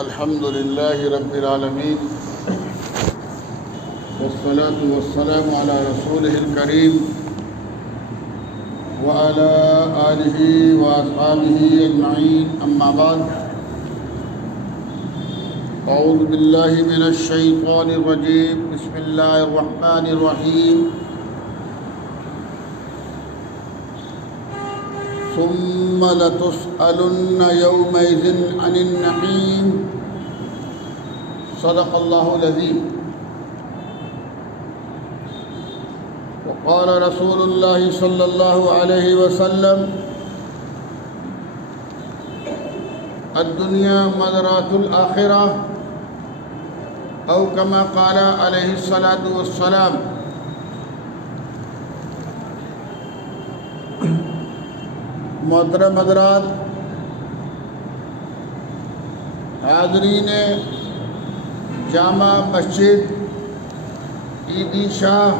الحمد لله رب العالمين والصلاة والسلام على رسوله الكريم وعلى آله وأصحابه أجمعين أما بعد أعوذ بالله من الشيطان الرجيم بسم الله الرحمن الرحيم ثم لتسألن يومئذ عن النعيم صدق الله العظيم وقال رسول الله صلى الله عليه وسلم الدنيا مزرعة الآخرة أو كما قال عليه الصلاة والسلام۔ محترم حضرات، حاضرین جامع مسجد عیدی شاہ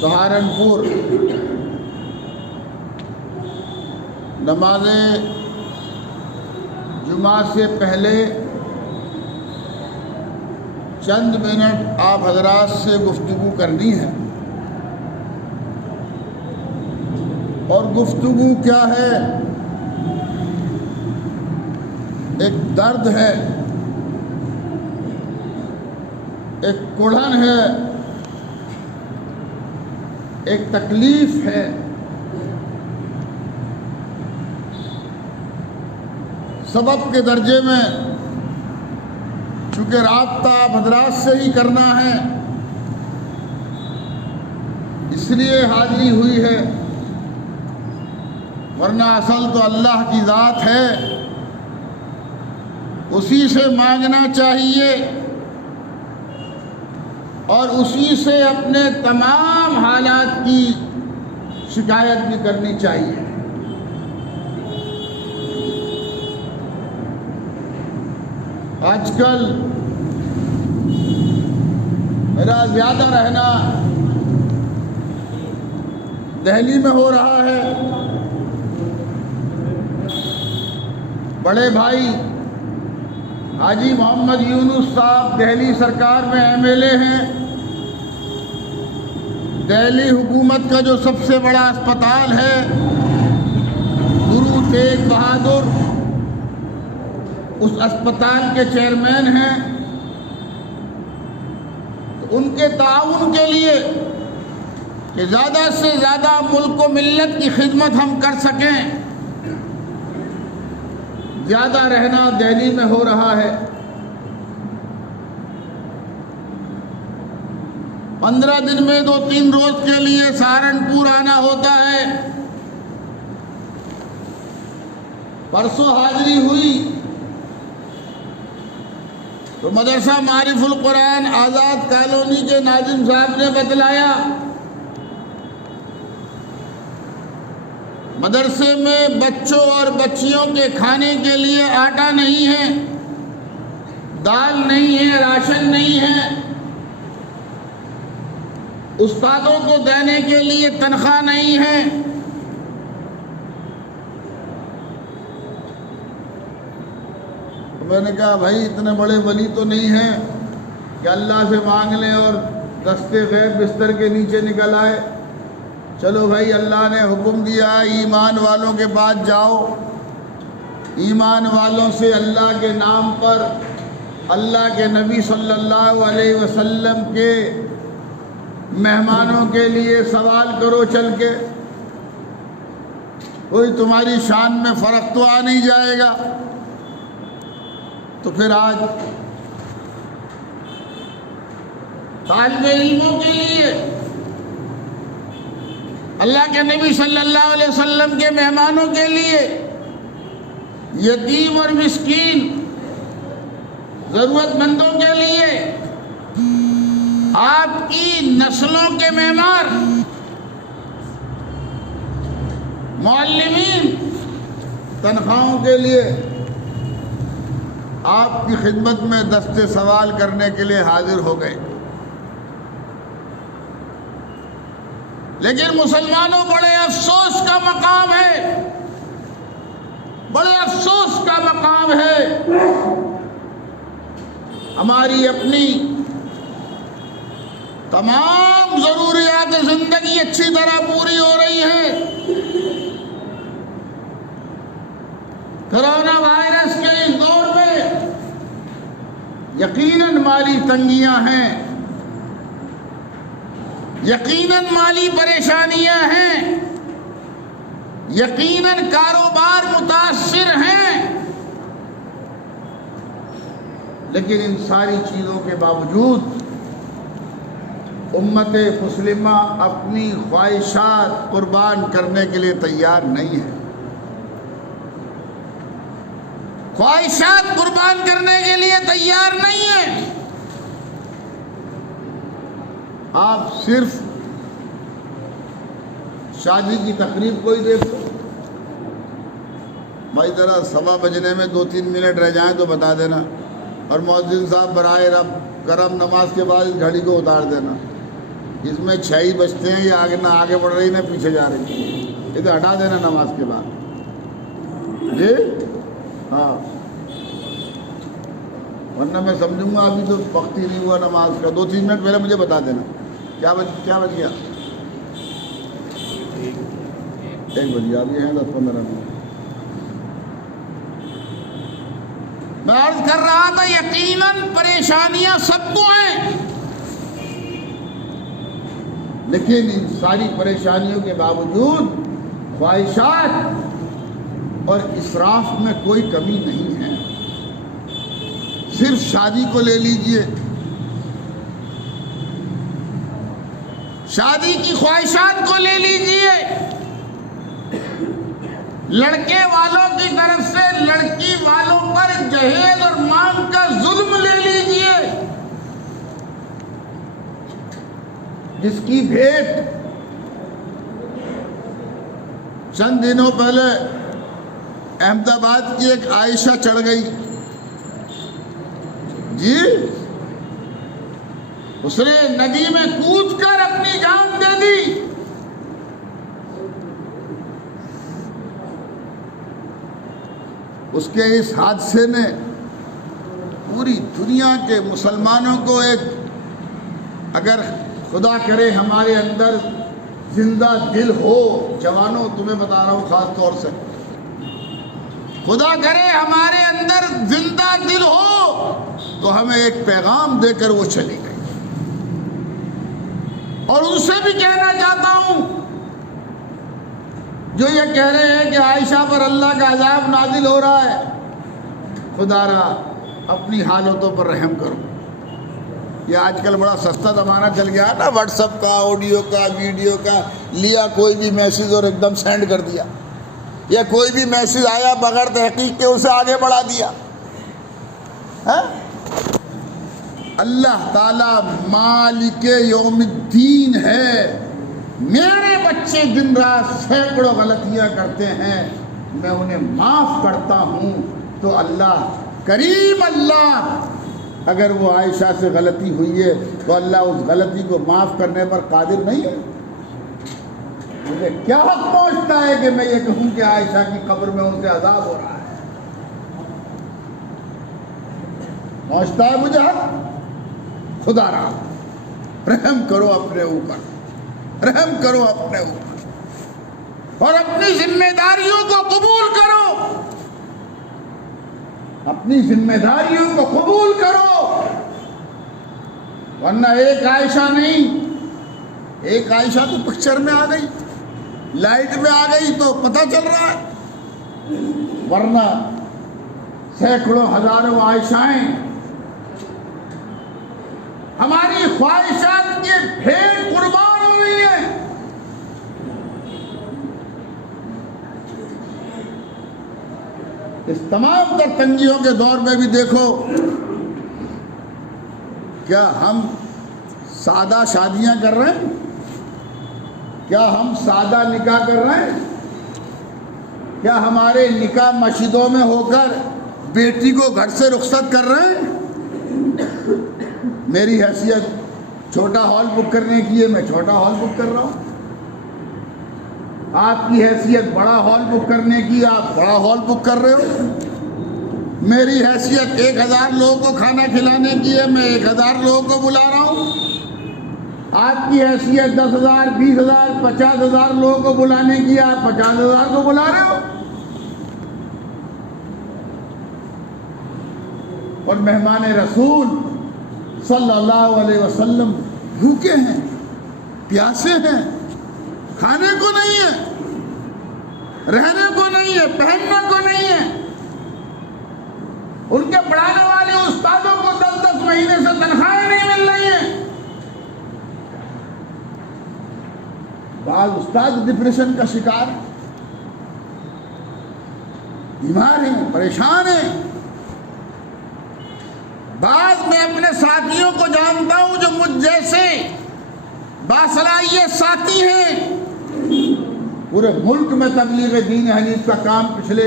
سہارنپور، نماز جمعہ سے پہلے چند منٹ آپ حضرات سے گفتگو کرنی ہے۔ اور گفتگو کیا ہے؟ ایک درد ہے، ایک کڑھن ہے، ایک تکلیف ہے۔ سبب کے درجے میں چونکہ رابطہ آپ حضرات سے ہی کرنا ہے، اس لیے حاضری ہوئی ہے، ورنہ اصل تو اللہ کی ذات ہے، اسی سے مانگنا چاہیے اور اسی سے اپنے تمام حالات کی شکایت بھی کرنی چاہیے۔ آج کل میرا زیادہ رہنا دہلی میں ہو رہا ہے۔ بڑے بھائی حاجی محمد یونس صاحب دہلی سرکار میں MLA ہیں۔ دہلی حکومت کا جو سب سے بڑا اسپتال ہے گرو تیغ بہادر، اس اسپتال کے چیئرمین ہیں۔ تو ان کے تعاون کے لیے کہ زیادہ سے زیادہ ملک و ملت کی خدمت ہم کر سکیں، زیادہ رہنا دہلی میں ہو رہا ہے۔ 15 دن میں 2-3 روز کے لیے سہارنپور آنا ہوتا ہے۔ پرسوں حاضری ہوئی تو مدرسہ معارف القرآن آزاد کالونی کے ناظم صاحب نے بتلایا مدرسے میں بچوں اور بچیوں کے کھانے کے لیے آٹا نہیں ہے، دال نہیں ہے، راشن نہیں ہے، استادوں کو دینے کے لیے تنخواہ نہیں ہے۔ میں نے کہا بھائی اتنے بڑے ولی تو نہیں ہیں کہ اللہ سے مانگ لیں اور دستے غیب بستر کے نیچے نکل آئے۔ چلو بھائی، اللہ نے حکم دیا ایمان والوں کے پاس جاؤ، ایمان والوں سے اللہ کے نام پر اللہ کے نبی صلی اللہ علیہ وسلم کے مہمانوں کے لیے سوال کرو چل کے، کوئی تمہاری شان میں فرق تو آ نہیں جائے گا۔ تو پھر آج طالب علموں کے لیے اللہ کے نبی صلی اللہ علیہ وسلم کے مہمانوں کے لیے، یتیم اور مسکین ضرورت مندوں کے لیے، آپ کی نسلوں کے معمار معلمین تنخواہوں کے لیے آپ کی خدمت میں دستے سوال کرنے کے لیے حاضر ہو گئے۔ لیکن مسلمانوں، بڑے افسوس کا مقام ہے، بڑے افسوس کا مقام ہے ہماری اپنی تمام ضروریات زندگی اچھی طرح پوری ہو رہی ہے. کرونا وائرس کے اس دور میں یقیناً مالی تنگیاں ہیں، یقیناً مالی پریشانیاں ہیں، یقیناً کاروبار متاثر ہیں، لیکن ان ساری چیزوں کے باوجود امت مسلمہ اپنی خواہشات قربان کرنے کے لیے تیار نہیں ہے. خواہشات قربان کرنے کے لیے تیار نہیں ہے. آپ صرف شادی کی تقریب کو ہی دیکھو. بھائی ذرا 1:15 بجنے میں 2-3 منٹ رہ جائیں تو بتا دینا، اور مؤذن صاحب برائے رب کرم نماز کے بعد اس گھڑی کو اتار دینا. اس میں 6 ہی بجتے ہیں، یا آگے نہ آگے بڑھ رہی نہ پیچھے جا رہی، یہ تو ہٹا دینا نماز کے بعد. جی ہاں، ورنہ میں سمجھوں گا ابھی تو وقت ہی نہیں ہوا نماز کا. 2-3 منٹ پہلے مجھے بتا دینا کیا بج گیا. 1 بج گیا، ابھی ہیں 10-15 منٹ. میں عرض کر رہا تھا یقیناً پریشانیاں سب کو ہیں، لیکن ان ساری پریشانیوں کے باوجود خواہشات اور اسراف میں کوئی کمی نہیں ہے. صرف شادی کو لے لیجئے، شادی کی خواہشات کو لے لیجئے. لڑکے والوں کی طرف سے لڑکی والوں پر جہیز اور مانگ کا ظلم لے لیجئے. جس کی بھیٹ چند دنوں پہلے احمد آباد کی ایک عائشہ چڑھ گئی. جی اس نے ندی میں کود کر اپنی جان دے دی. اس کے اس حادثے نے پوری دنیا کے مسلمانوں کو ایک، اگر خدا کرے ہمارے اندر زندہ دل ہو، جوانوں تمہیں بتا رہا ہوں خاص طور سے، خدا کرے ہمارے اندر زندہ دل ہو تو ہمیں ایک پیغام دے کر وہ چلی گئی. اور ان سے بھی کہنا چاہتا ہوں جو یہ کہہ رہے ہیں کہ عائشہ پر اللہ کا عذاب نازل ہو رہا ہے، خدا را اپنی حالتوں پر رحم کرو. یہ آج کل بڑا سستا زمانہ چل گیا نا، واٹس ایپ کا، آڈیو کا، ویڈیو کا، لیا کوئی بھی میسیج اور ایک دم سینڈ کر دیا، یا کوئی بھی میسیج آیا بغیر تحقیق کے اسے آگے بڑھا دیا. اللہ تعالی مالک یوم الدین ہے. میرے بچے دن رات سینکڑوں غلطیاں کرتے ہیں، میں انہیں معاف کرتا ہوں. تو اللہ کریم، اللہ اگر وہ عائشہ سے غلطی ہوئی ہے تو اللہ اس غلطی کو معاف کرنے پر قادر نہیں ہے. مجھے کیا حق پہنچتا ہے کہ میں یہ کہوں کہ عائشہ کی قبر میں ان سے عذاب ہو رہا ہے؟ پہنچتا ہے مجھے حق؟ خدا را رحم کرو اپنے اوپر، رحم کرو اپنے اوپر، اور اپنی ذمہ داریوں کو قبول کرو، اپنی ذمہ داریوں کو قبول کرو. ورنہ ایک عائشہ نہیں، ایک عائشہ تو پکچر میں آ گئی، لائٹ میں آ گئی تو پتہ چل رہا ہے، ورنہ سینکڑوں ہزاروں عائشائیں ہماری خواہشات کے بھیڑ قربان ہو رہی ہیں. اس تمام تر تنگیوں کے دور میں بھی دیکھو، کیا ہم سادہ شادیاں کر رہے ہیں؟ کیا ہم سادہ نکاح کر رہے ہیں؟ کیا ہمارے نکاح مسجدوں میں ہو کر بیٹی کو گھر سے رخصت کر رہے ہیں؟ میری حیثیت چھوٹا ہال بک کرنے کی ہے، میں چھوٹا ہال بک کر رہا ہوں. آپ کی حیثیت بڑا ہال بک کرنے کی، آپ بڑا ہال بک کر رہے ہو. میری حیثیت 1000 لوگوں کو کھانا کھلانے کی ہے، میں 1000 لوگوں کو بلا رہا ہوں، آپ کی حیثیت 10,000 20,000 50,000 لوگوں کو بلانے کی ہے، آپ 50,000 کو بلا رہے ہو۔ اور مہمان رسول صلی اللہ علیہ وسلم بھوکے ہیں، پیاسے ہیں، کھانے کو نہیں ہے، رہنے کو نہیں ہے، پہننے کو نہیں ہے۔ ان کے پڑھانے والے استادوں کو 10 مہینے سے تنخواہیں نہیں مل رہی ہیں۔ بعض استاد ڈپریشن کا شکار ہیں، بیمار ہیں، پریشان ہیں۔ بعض میں اپنے ساتھیوں کو جانتا ہوں جو مجھ جیسے باصلاحیت ساتھی ہیں، پورے ملک میں تبلیغ دین حنیف کا کام پچھلے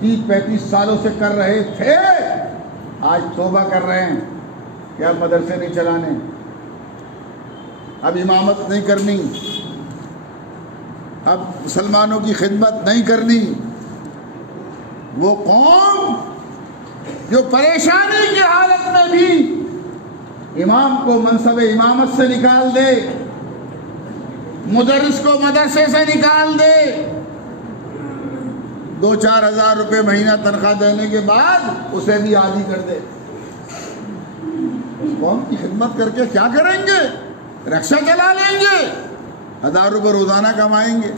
30-35 سالوں سے کر رہے تھے، آج توبہ کر رہے ہیں کہ اب مدرسے نہیں چلانے، اب امامت نہیں کرنی، اب مسلمانوں کی خدمت نہیں کرنی۔ وہ قوم جو پریشانی کی حالت میں بھی امام کو منصب امامت سے نکال دے، مدرس کو مدرسے سے نکال دے، 2-4 ہزار روپے مہینہ تنخواہ دینے کے بعد اسے بھی عادی کر دے، اس قوم کی خدمت کر کے کیا کریں گے؟ رکشہ چلا لیں گے، 1000 روپے روزانہ کمائیں گے،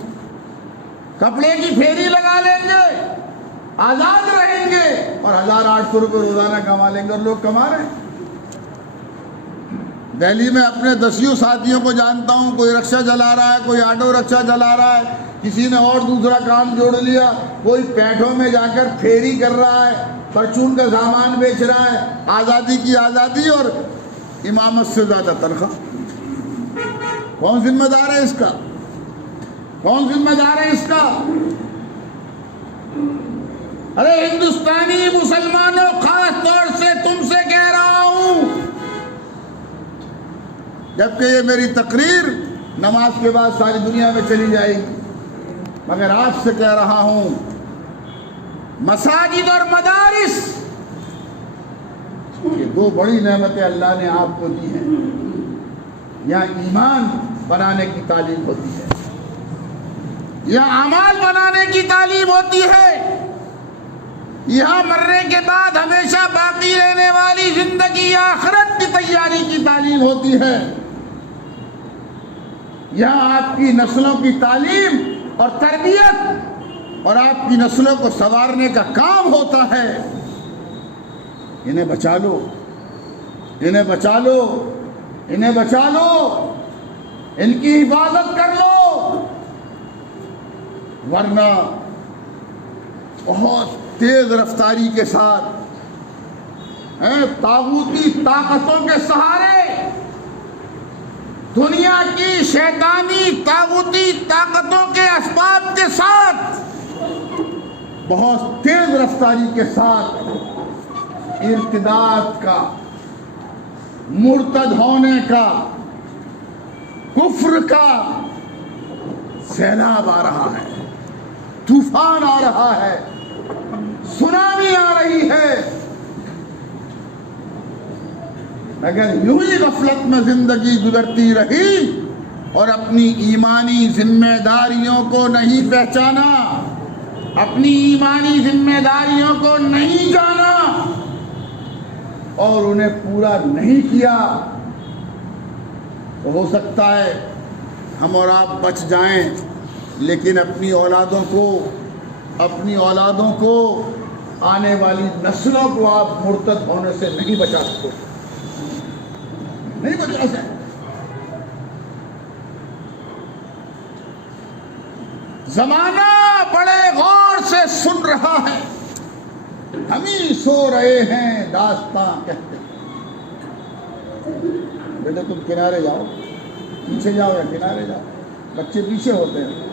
کپڑے کی پھیری لگا لیں گے، آزاد رہیں گے، اور 1800 روپے روزانہ کما لیں گے، اور لوگ کما رہے ہیں۔ دہلی میں اپنے 10 ساتھیوں کو جانتا ہوں، کوئی رکشہ چلا رہا ہے، کوئی آٹو رکشہ چلا رہا ہے، کسی نے اور دوسرا کام جوڑ لیا، کوئی پیٹھوں میں جا کر پھیری کر رہا ہے، پرچون کا سامان بیچ رہا ہے۔ آزادی کی آزادی اور امامت سے زیادہ تنخواہ۔ کون ذمہ دار ہے اس کا؟ کون ذمہ دار ہے اس کا؟ ارے ہندوستانی مسلمانوں، خاص طور سے تم سے کہہ رہا ہوں، جبکہ یہ میری تقریر نماز کے بعد ساری دنیا میں چلی جائے گی، مگر آپ سے کہہ رہا ہوں، مساجد اور مدارس، یہ 2 بڑی نعمتیں اللہ نے آپ کو دی ہیں۔ یہاں ایمان بنانے کی تعلیم ہوتی ہے، یہاں اعمال بنانے کی تعلیم ہوتی ہے، یہاں مرنے کے بعد ہمیشہ باقی رہنے والی زندگی آخرت کی تیاری کی تعلیم ہوتی ہے، یہاں آپ کی نسلوں کی تعلیم اور تربیت اور آپ کی نسلوں کو سنوارنے کا کام ہوتا ہے۔ انہیں بچا لو، انہیں بچا لو، انہیں بچا لو، ان کی حفاظت کر لو، ورنہ بہت تیز رفتاری کے ساتھ طاغوتی طاقتوں کے سہارے، دنیا کی شیطانی طاغوتی طاقتوں کے اسباب کے ساتھ، بہت تیز رفتاری کے ساتھ ارتداد کا، مرتد ہونے کا، کفر کا سیلاب آ رہا ہے، طوفان آ رہا ہے، سونامی آ رہی ہے۔ اگر یوں ہی غفلت میں زندگی گزرتی رہی اور اپنی ایمانی ذمہ داریوں کو نہیں پہچانا، اپنی ایمانی ذمہ داریوں کو نہیں جانا اور انہیں پورا نہیں کیا، تو ہو سکتا ہے ہم اور آپ بچ جائیں، لیکن اپنی اولادوں کو آنے والی نسلوں کو آپ مرتد ہونے سے نہیں بچا سکو، نہیں بچا سکتے۔ زمانہ بڑے غور سے سن رہا ہے، ہم ہی سو رہے ہیں داستاں کہتے۔ بیٹے تم کنارے جاؤ، پیچھے جاؤ یا کنارے جاؤ، بچے پیچھے ہوتے ہیں۔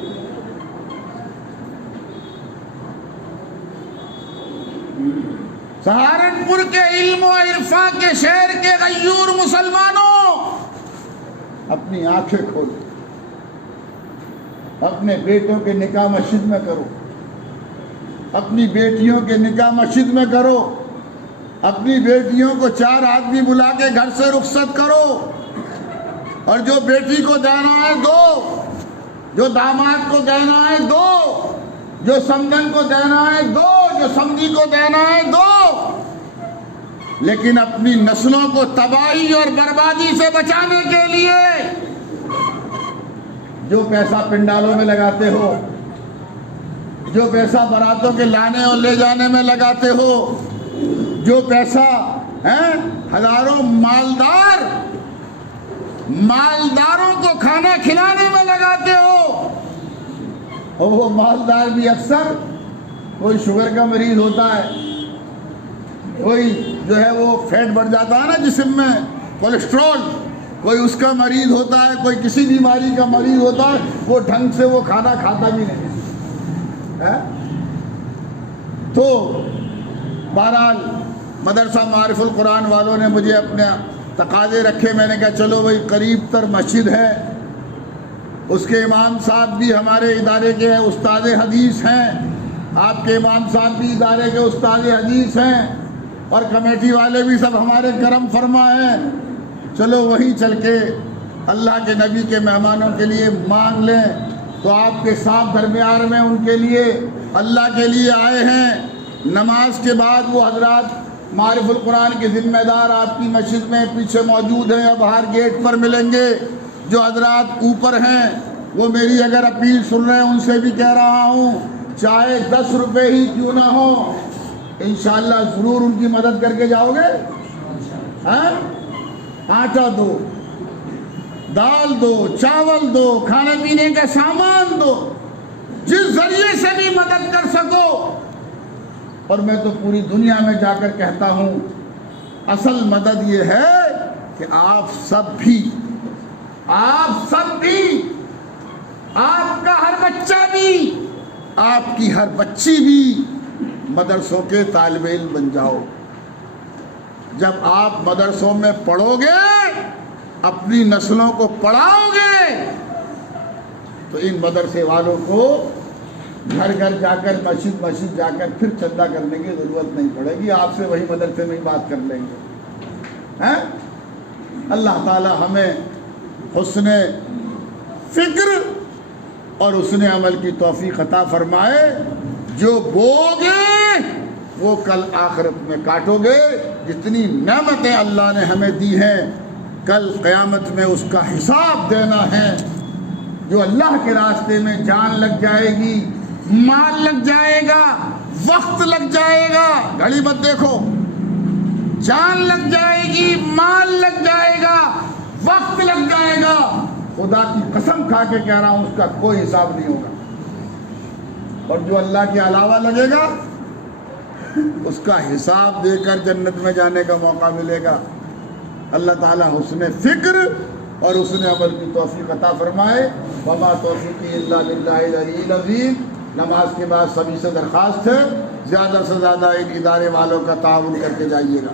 سہارنپور کے علم و عرفاں کے شہر کے غیور مسلمانوں، اپنی آنکھیں کھولو، اپنے بیٹوں کے نکاح مسجد میں کرو، اپنی بیٹیوں کے نکاح مسجد میں کرو، اپنی بیٹیوں کو 4 آدمی بلا کے گھر سے رخصت کرو، اور جو بیٹی کو دینا ہے دو، جو داماد کو دینا ہے دو، جو سمدن کو دینا ہے دو، جو سمدی کو دینا ہے دو، لیکن اپنی نسلوں کو تباہی اور بربادی سے بچانے کے لیے جو پیسہ پنڈالوں میں لگاتے ہو، جو پیسہ براتوں کے لانے اور لے جانے میں لگاتے ہو، جو پیسہ ہزاروں مالداروں کو کھانا کھلانے میں لگاتے ہو، اور وہ مالدار بھی اکثر کوئی شوگر کا مریض ہوتا ہے، کوئی جو ہے وہ فیٹ بڑھ جاتا ہے نا جسم میں، کولیسٹرول، کوئی اس کا مریض ہوتا ہے، کوئی کسی بیماری کا مریض ہوتا ہے، وہ ڈھنگ سے وہ کھانا کھاتا بھی نہیں ہے۔ تو بہرحال مدرسہ معارف القرآن والوں نے مجھے اپنے تقاضے رکھے، میں نے کہا چلو بھائی قریب تر مسجد ہے، اس کے امام صاحب بھی ہمارے ادارے کے استاد حدیث ہیں، آپ کے امام صاحب بھی ادارے کے استاد حدیث ہیں، اور کمیٹی والے بھی سب ہمارے کرم فرما ہیں، چلو وہیں چل کے اللہ کے نبی کے مہمانوں کے لیے مانگ لیں۔ تو آپ کے ساتھ درمیان میں ان کے لیے اللہ کے لیے آئے ہیں۔ نماز کے بعد وہ حضرات معارف القرآن کے ذمہ دار آپ کی مسجد میں پیچھے موجود ہیں یا باہر گیٹ پر ملیں گے۔ جو حضرات اوپر ہیں وہ میری اگر اپیل سن رہے ہیں، ان سے بھی کہہ رہا ہوں، چاہے 10 روپے ہی کیوں نہ ہو، انشاءاللہ ضرور ان کی مدد کر کے جاؤ گے۔ آٹا دو، دال دو، چاول دو، کھانے پینے کا سامان دو، جس ذریعے سے بھی مدد کر سکو۔ اور میں تو پوری دنیا میں جا کر کہتا ہوں، اصل مدد یہ ہے کہ آپ سب بھی، آپ کا ہر بچہ بھی، آپ کی ہر بچی بھی مدرسوں کے طالب علم بن جاؤ۔ جب آپ مدرسوں میں پڑھو گے، اپنی نسلوں کو پڑھاؤ گے، تو ان مدرسے والوں کو گھر گھر جا کر، مسجد جا کر پھر چندہ کرنے کی ضرورت نہیں پڑے گی، آپ سے وہی مدرسے میں ہی بات کر لیں گے۔ اللہ تعالی ہمیں حسن فکر اور حسن عمل کی توفیق عطا فرمائے۔ جو بوگے وہ کل آخرت میں کاٹو گے۔ جتنی نعمتیں اللہ نے ہمیں دی ہیں، کل قیامت میں اس کا حساب دینا ہے۔ جو اللہ کے راستے میں جان لگ جائے گی، مال لگ جائے گا، وقت لگ جائے گا، گھڑی مت دیکھو، جان لگ جائے گی، مال لگ جائے گا، وقت لگ جائے گا، خدا کی قسم کھا کے کہہ رہا ہوں اس کا کوئی حساب نہیں ہوگا۔ اور جو اللہ کے علاوہ لگے گا اس کا حساب دے کر جنت میں جانے کا موقع ملے گا۔ اللہ تعالی حسن فکر اور حسن عمل کی توفیق عطا فرمائے۔ وما توفیقی الا باللہ العلی العظیم۔ نماز کے بعد سبھی سے درخواست ہے، زیادہ سے زیادہ ان ادارے والوں کا تعاون کر کے جائیے گا۔